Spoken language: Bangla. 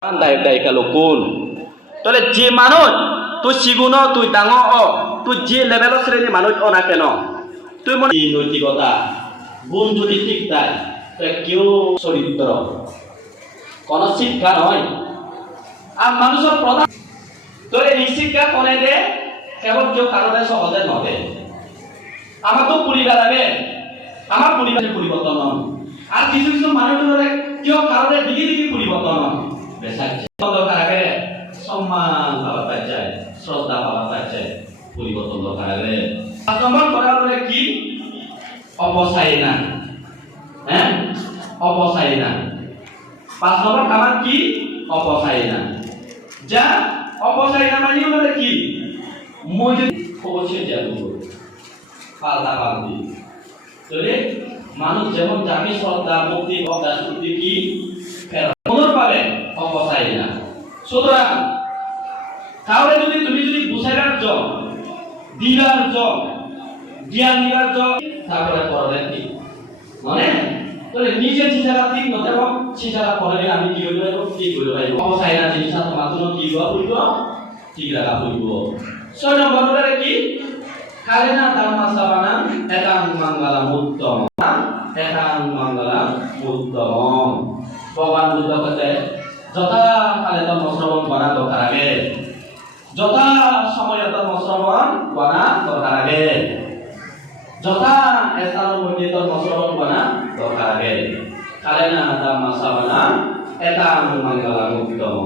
Dai kalau kun. Tole je manut tu siguno tu dango o tu je level শ্রেণী মানুষ o না কেন তুই মনে নৈতিকতা গুণ যদি ঠিক থাকে তাহলে কেউ চরিত্র কোন শিক্ষা নয় আর মানুষের প্রধান তোরে এই শিক্ষা কোনে দে কেবল যে কারণে সহজে নদে আমার তো পরিবার আগে আমার পরিবারের পরিবর্তন আর কিছু কিছু মানুষের কেউ কারণে দিকে দিকে পরিবর্তন বেশাক দরকার আগে সম্মান পাওয়া যায় শ্রদ্ধা পাওয়া যায় পরিবর্তন দরকার আগে পাঁচ নম্বর করা হলো কি অপসায় না হ্যাঁ অপসায় না পাঁচ নম্বর কামান কি অপসায় না যা অপসায় না মানে হলো কি মই যদি পৌঁছে যাব পাল্টা পাল্টি তাহলে মানুষ যেমন জামি শ্রদ্ধা মুক্তি ভক্তা শুদ্ধি কি ফেরত পাবে অপসায় না সুতরাং কাউরে যদি তুমি যদি বুঝাইবার জন্য দিবার জন্য জ্ঞান দিবার জন্য তারপরে পড়বেন কি মানে তাহলে নিজে চিন্তা ঠিক নতে এবং চিন্তা পড়লে আমি কি করব কি করব অপসায় না জিনিস তোমার জন্য কি হইব ঠিক রাখা হইব 6 নম্বর হলো কি কালেনা ধর্ম সাবানা একাং মঙ্গলা উত্তম একাং মঙ্গলা উত্তম ভগবান বুদ্ধ কতে যথা কালে ধর্ম শ্রবণ করা দরকার আগে যথা সময় ধর্ম শ্রবণ করা দরকার আগে যথা স্থানের মধ্যে ধর্ম শ্রবণ করা দরকার আগে কালেনা ধর্ম সাবানা একাং মঙ্গলা উত্তম